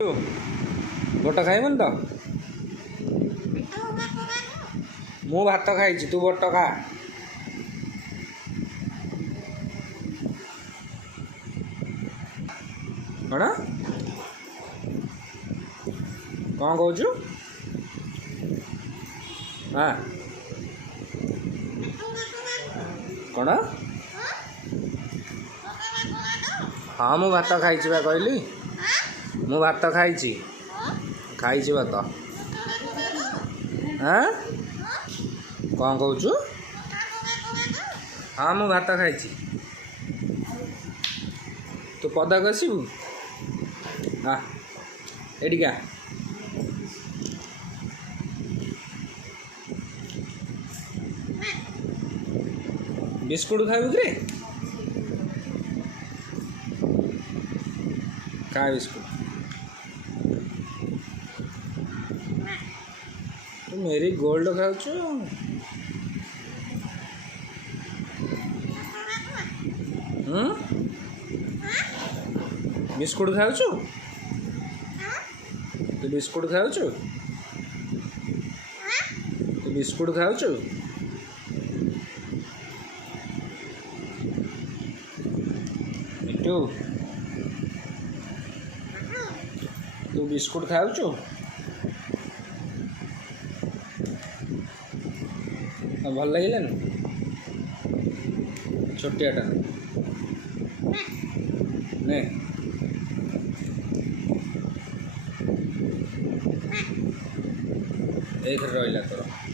but खाइबन तो मु भात खाई तू बट खा कौन कौन कहू हाँ कौन हाँ मु भात खाई कहली मु भात खाई खाई भात हाँ कौन कहू हाँ मु भात खाई तू पदा कसबू हाँ एटी क्या बिस्कुट खाइबू कि खा बिस्कुट तू मेरी गोल्ड खाऊ बिस्कुट खाऊ तू बिस्कुट खाऊ तू बिस्कुट खाऊ मिट्टू तू बिस्कुट खाऊ भल लगे छोटियाटा नहीं एक रहा तोर